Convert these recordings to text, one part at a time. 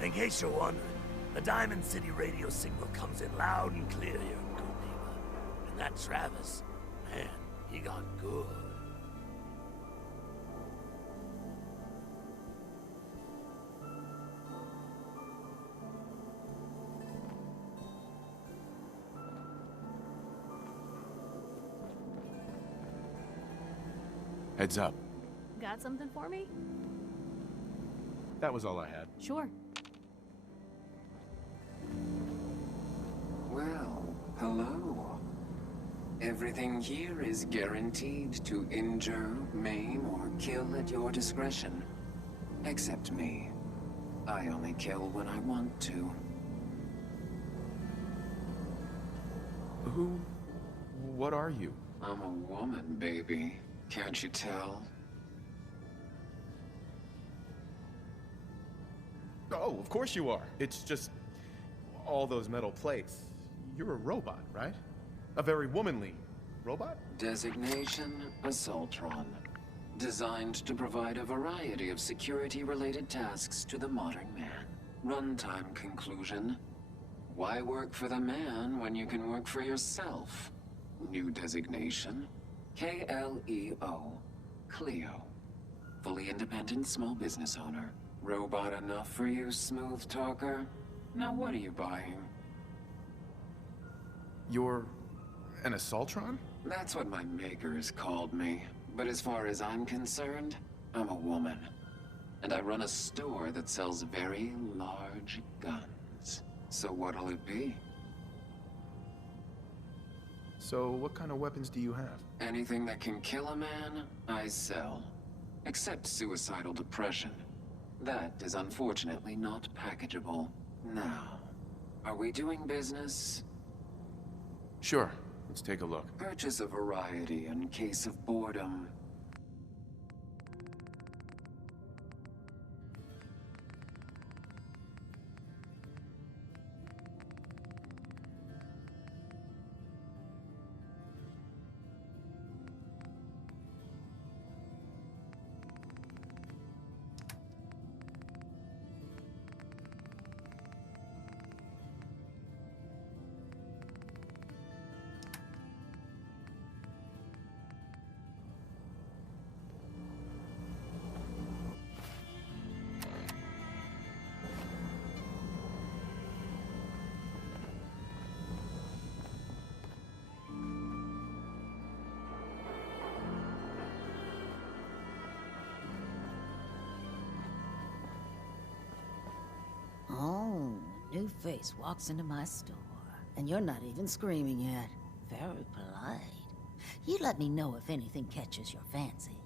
In case you're wondering, the Diamond City radio signal comes in loud and clear here in Good Neighbor. And that Travis, man, he got good. Heads up. Got something for me? That was all I had. Sure. Well, hello. Everything here is guaranteed to injure, maim, or kill at your discretion. Except me. I only kill when I want to. What are you? I'm a woman, baby. Can't you tell? Oh, of course you are. It's just all those metal plates. You're a robot, right? A very womanly robot? Designation Assaultron. Designed to provide a variety of security-related tasks to the modern man. Runtime conclusion. Why work for the man when you can work for yourself? New designation. KLEO. Cleo. Fully independent small business owner. Robot enough for you, smooth talker? Now what are you buying? You're an Assaultron? That's what my makers called me. But as far as I'm concerned, I'm a woman. And I run a store that sells very large guns. So what'll it be? So what kind of weapons do you have? Anything that can kill a man, I sell. Except suicidal depression. That is unfortunately not packageable. Now, are we doing business? Sure. Let's take a look. Purchase a variety in case of boredom. Oh, new face walks into my store. And you're not even screaming yet. Very polite. You let me know if anything catches your fancy.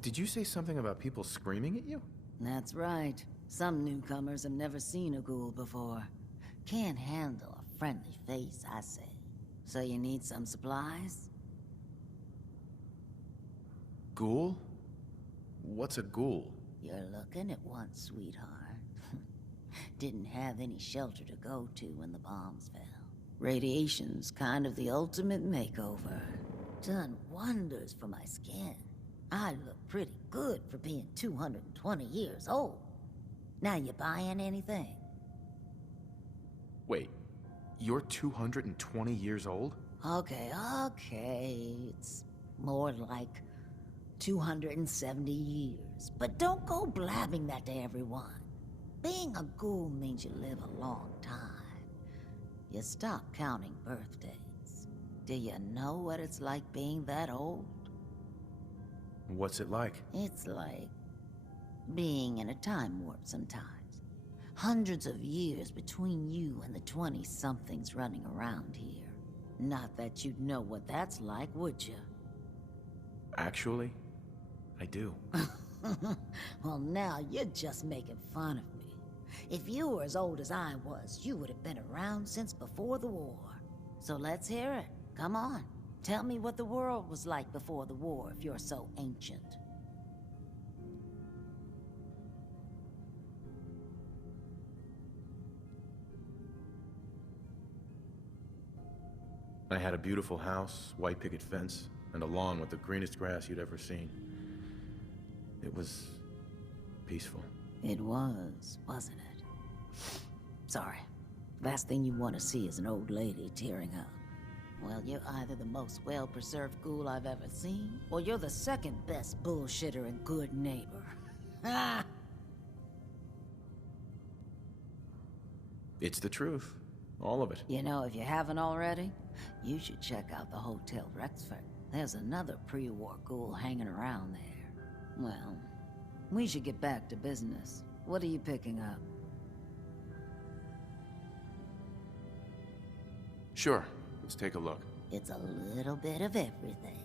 Did you say something about people screaming at you? That's right. Some newcomers have never seen a ghoul before. Can't handle a friendly face, I say. So you need some supplies? Ghoul? What's a ghoul? You're looking at one, sweetheart. Didn't have any shelter to go to when the bombs fell. Radiation's kind of the ultimate makeover. Done wonders for my skin. I look pretty good for being 220 years old. Now you buying anything? Wait, you're 220 years old? Okay. It's more like 270 years. But don't go blabbing that to everyone. Being a ghoul means you live a long time. You stop counting birthdays. Do you know what it's like being that old? What's it like? It's like being in a time warp sometimes. Hundreds of years between you and the 20-somethings running around here. Not that you'd know what that's like, would you? Actually, I do. Well, now you're just making fun of me. If you were as old as I was, you would have been around since before the war. So let's hear it. Come on. Tell me what the world was like before the war if you're so ancient. I had a beautiful house, white picket fence, and a lawn with the greenest grass you'd ever seen. It was peaceful. It was, wasn't it? Sorry. Last thing you want to see is an old lady tearing up. Well, you're either the most well-preserved ghoul I've ever seen, or you're the second best bullshitter and good neighbor. Ah! It's the truth. All of it. You know, if you haven't already, you should check out the Hotel Rexford. There's another pre-war ghoul hanging around there. Well, we should get back to business. What are you picking up? Sure. Let's take a look. It's a little bit of everything.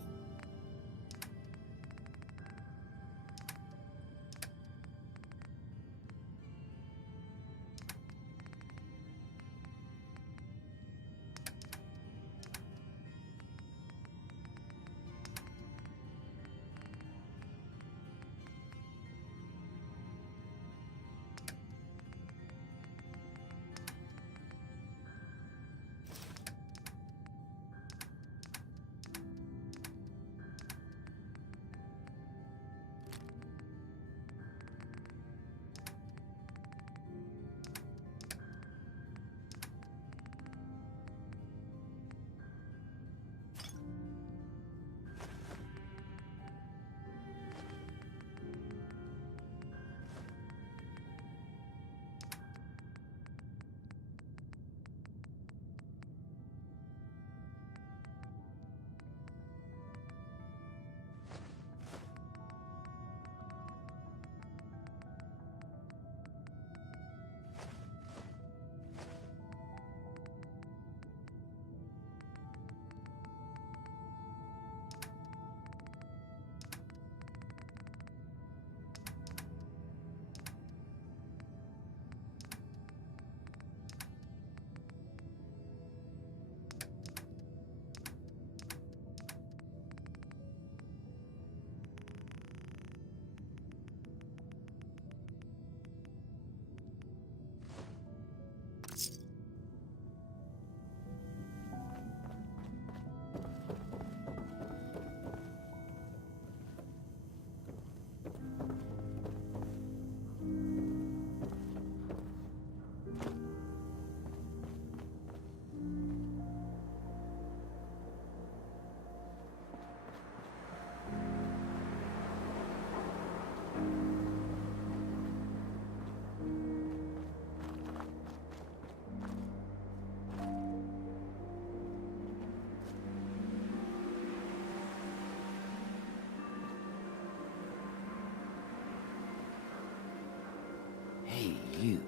Hey, you.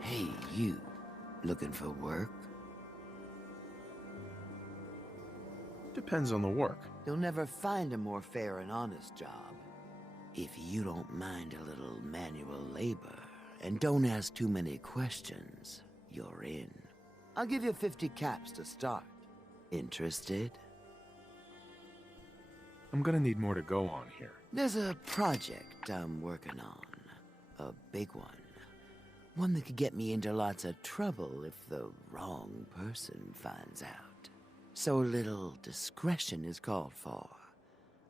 Hey, you. Looking for work? Depends on the work. You'll never find a more fair and honest job. If you don't mind a little manual labor, and don't ask too many questions, you're in. I'll give you 50 caps to start. Interested? I'm gonna need more to go on here. There's a project I'm working on. A big one. One that could get me into lots of trouble if the wrong person finds out. So a little discretion is called for.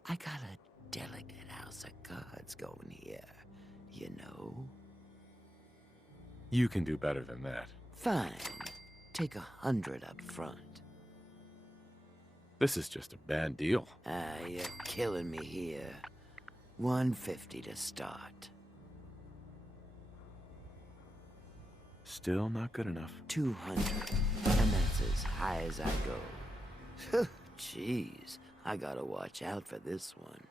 I got a delicate house of cards going here, you know? You can do better than that. Fine. Take 100 up front. This is just a bad deal. You're killing me here. 150 to start. Still not good enough. 200. And that's as high as I go. Jeez, I gotta watch out for this one.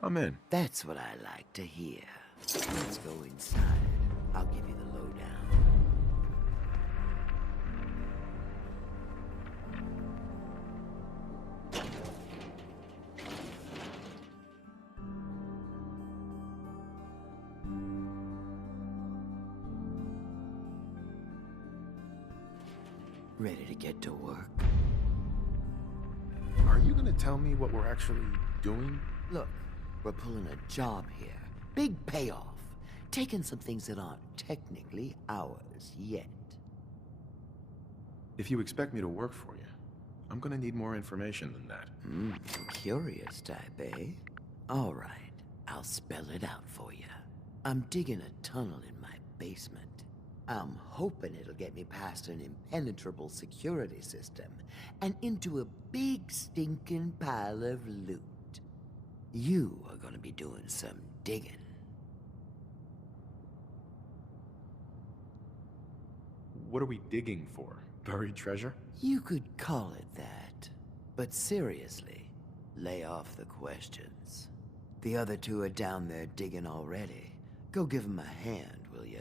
I'm in. That's what I like to hear. Let's go inside. I'll give you the lowdown. Ready to get to work? Are you gonna tell me what we're actually doing? Look, we're pulling a job here. Big payoff. Taking some things that aren't technically ours yet. If you expect me to work for you, I'm gonna need more information than that. Curious type, eh? All right, I'll spell it out for you. I'm digging a tunnel in my basement. I'm hoping it'll get me past an impenetrable security system and into a big stinking pile of loot. You are gonna be doing some digging. What are we digging for? Buried treasure? You could call it that. But seriously, lay off the questions. The other two are down there digging already. Go give them a hand, will ya?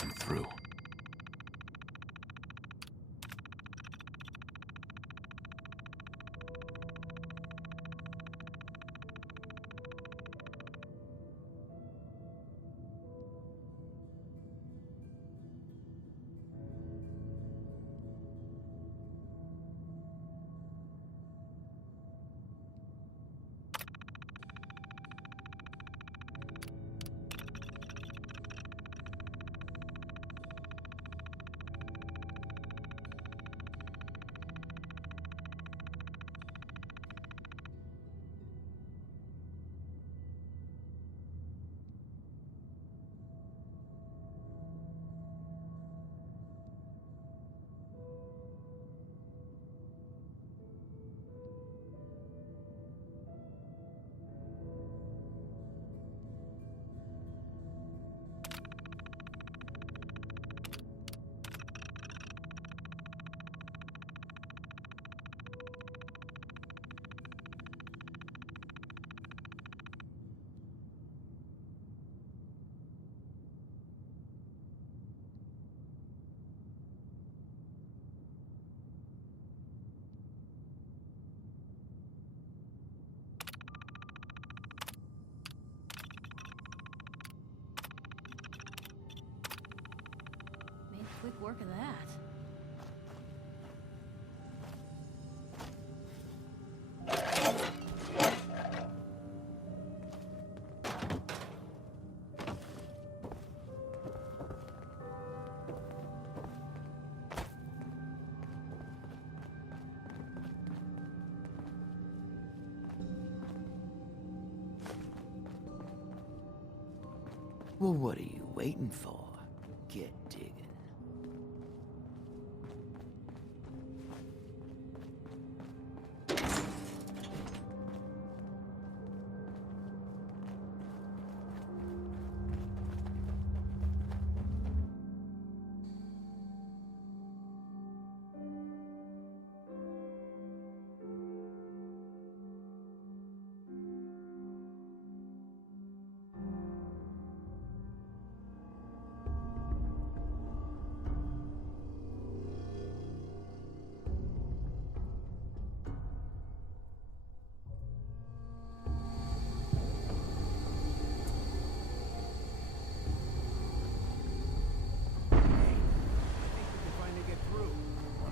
I'm through. Made quick work of that. Well, what are you waiting for? Get digging.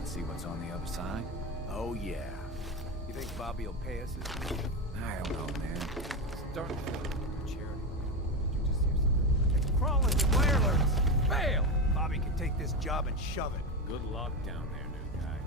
See what's on the other side? Oh, yeah. You think Bobbi will pay us this week? I don't know, man. Starting to feel like a charity. Did you just hear something? It's crawling to wireless! Fail! Bobbi can take this job and shove it. Good luck down there, new guy.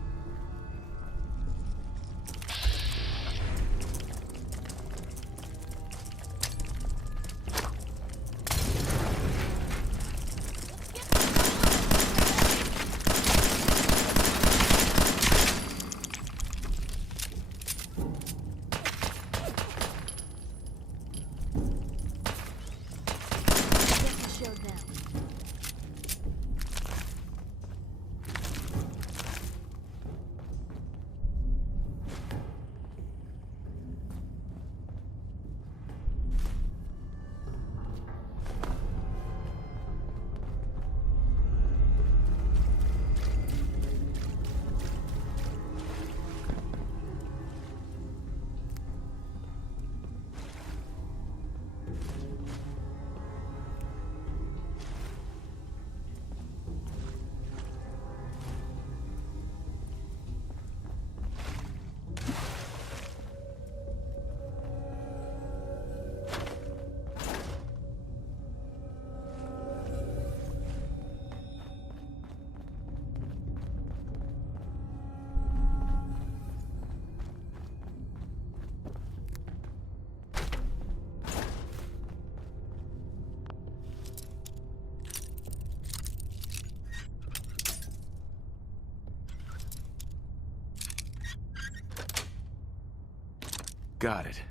Got it.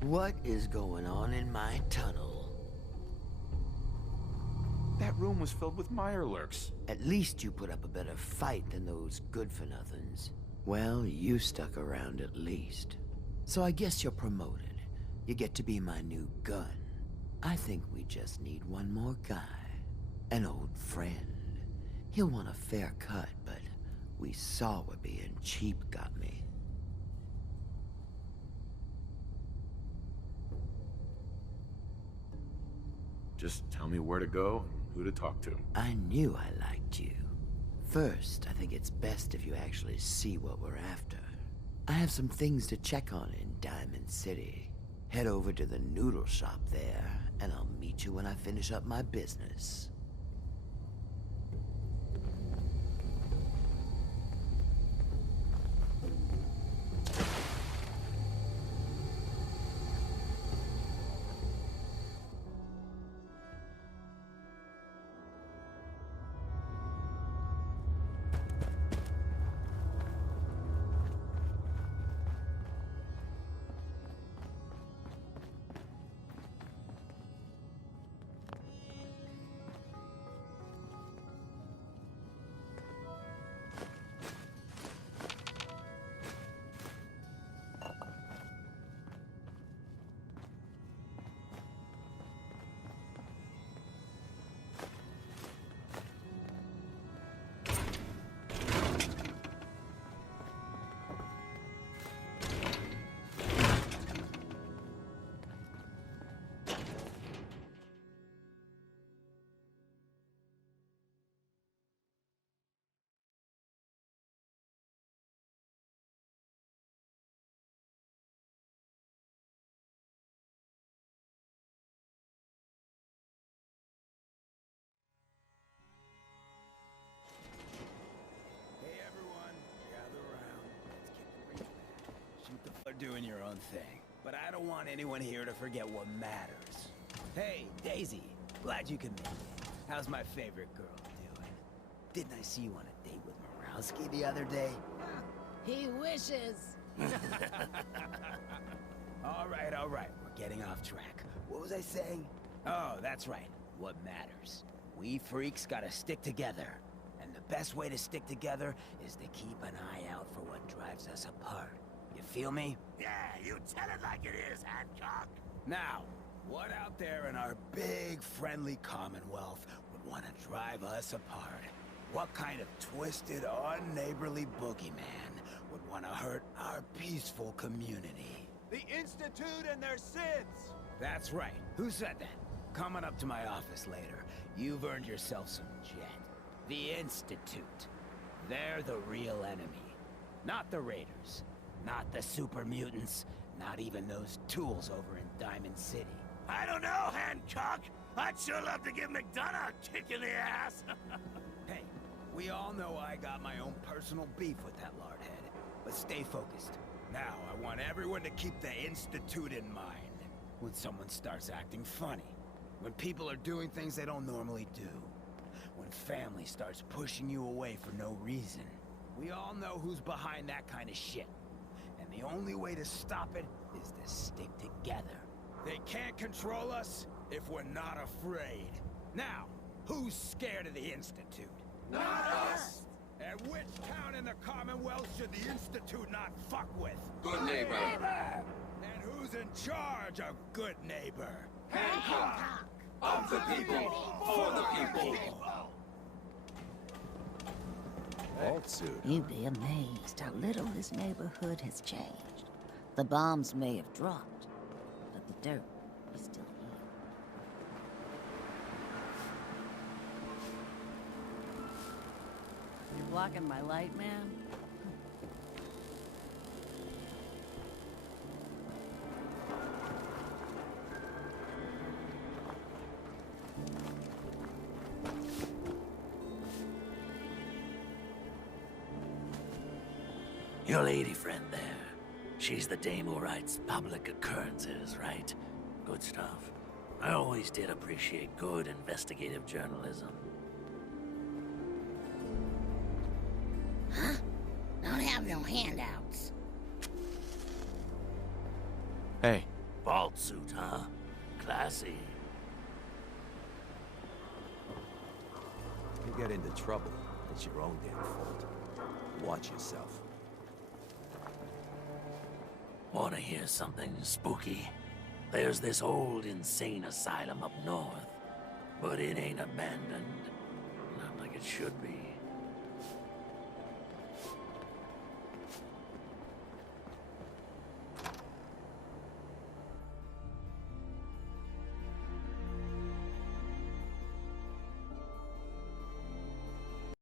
What is going on in my tunnel? That room was filled with Mirelurks. At least you put up a better fight than those good-for-nothings. Well, you stuck around at least. So I guess you're promoted. You get to be my new gun. I think we just need one more guy. An old friend. He'll want a fair cut, but we saw what being cheap got me. Just tell me where to go, who to talk to. I knew I liked you. First, I think it's best if you actually see what we're after. I have some things to check on in Diamond City. Head over to the noodle shop there, and I'll meet you when I finish up my business. Doing your own thing, but I don't want anyone here to forget what matters. Hey, Daisy, glad you could make it. How's my favorite girl doing? Didn't I see you on a date with Morowski the other day? He wishes. All right, we're getting off track. What was I saying? Oh, that's right, what matters. We freaks gotta stick together. And the best way to stick together is to keep an eye out for what drives us apart. You feel me? Yeah, you tell it like it is, Hancock. Now, what out there in our big, friendly Commonwealth would want to drive us apart? What kind of twisted, unneighborly boogeyman would want to hurt our peaceful community? The Institute and their sins! That's right. Who said that? Coming up to my office later. You've earned yourself some jet. The Institute. They're the real enemy. Not the Raiders. Not the super mutants. Not even those tools over in Diamond City. I don't know, Hancock. I'd sure love to give McDonough a kick in the ass. Hey, we all know I got my own personal beef with that lardhead. But stay focused. Now, I want everyone to keep the Institute in mind. When someone starts acting funny. When people are doing things they don't normally do. When family starts pushing you away for no reason. We all know who's behind that kind of shit. And the only way to stop it is to stick together. They can't control us if we're not afraid. Now, who's scared of the Institute? Not us! And which town in the Commonwealth should the Institute not fuck with? Good neighbor. And who's in charge of good neighbor? Hancock! Of the people, for the people. Vault suit. You'd be amazed how little this neighborhood has changed. The bombs may have dropped, but the dirt is still here. You're blocking my light, man? Your lady friend there. She's the dame who writes public occurrences, right? Good stuff. I always did appreciate good investigative journalism. Huh? Don't have no handouts. Hey. Vault suit, huh? Classy. You get into trouble, it's your own damn fault. Watch yourself. Wanna hear something spooky? There's this old insane asylum up north, but it ain't abandoned. Not like it should be.